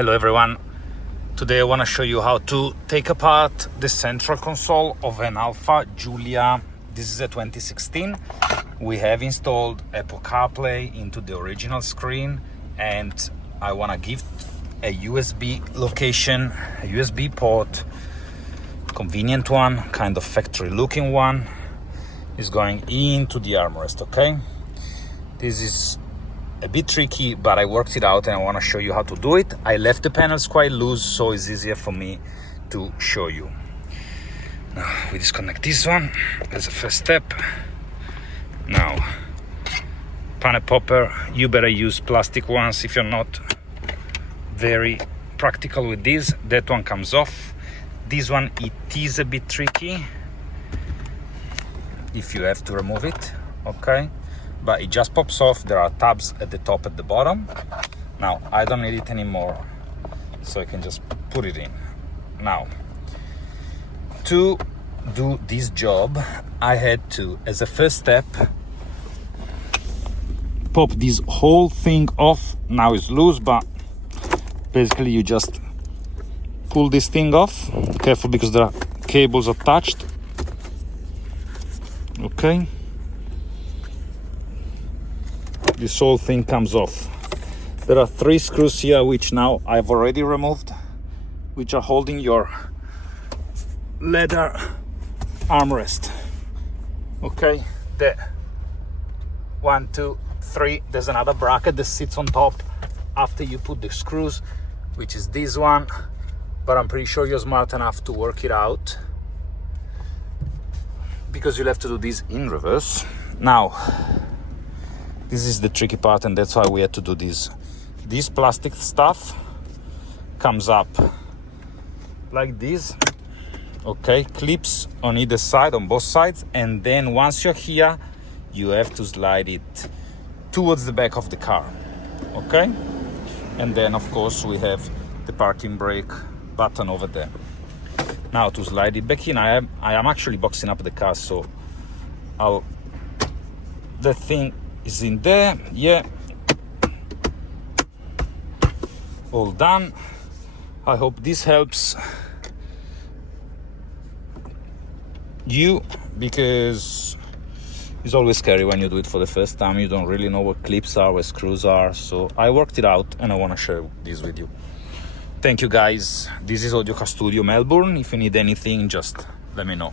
Hello everyone. Today I want to show you how to take apart the central console of an Alfa Giulia. This is a 2016. We have installed Apple CarPlay into the original screen, and I want to give a USB location, a USB port, convenient one, kind of factory looking one, is going into the armrest. Okay, this is a bit tricky, but I worked it out and I want to show you how to do it. I left the panels quite loose, so it's easier for me to show you. Now we disconnect this one as a first step. Now, panel popper, you better use plastic ones if you're not very practical with this. That one comes off. This one, it is a bit tricky if you have to remove it, okay? But it just pops off. There are tabs at the top, at the bottom. Now I don't need it anymore, so I can just put it in. Now, to do this job, I had to, as a first step, pop this whole thing off. Now it's loose, but basically you just pull this thing off. Careful, because the cables are attached. Okay, this whole thing comes off. There are 3 screws here, which now I've already removed, which are holding your leather armrest. Okay, there. 1, 2, 3. There's another bracket that sits on top after you put the screws, which is this one, but I'm pretty sure you're smart enough to work it out, because you'll have to do this in reverse. Now, this is the tricky part, and that's why we had to do this. This plastic stuff comes up like this, okay, clips on either side, on both sides, and then once you're here, you have to slide it towards the back of the car, okay? And then, of course, we have the parking brake button over there. Now, to slide it back in, I am actually boxing up the car, so the thing is in there. Yeah, all done. I hope this helps you, because it's always scary when you do it for the first time. You don't really know what clips are, where screws are, so I worked it out and I want to share this with you. Thank you guys. This is Audio Car Studio Melbourne. If you need anything, just let me know.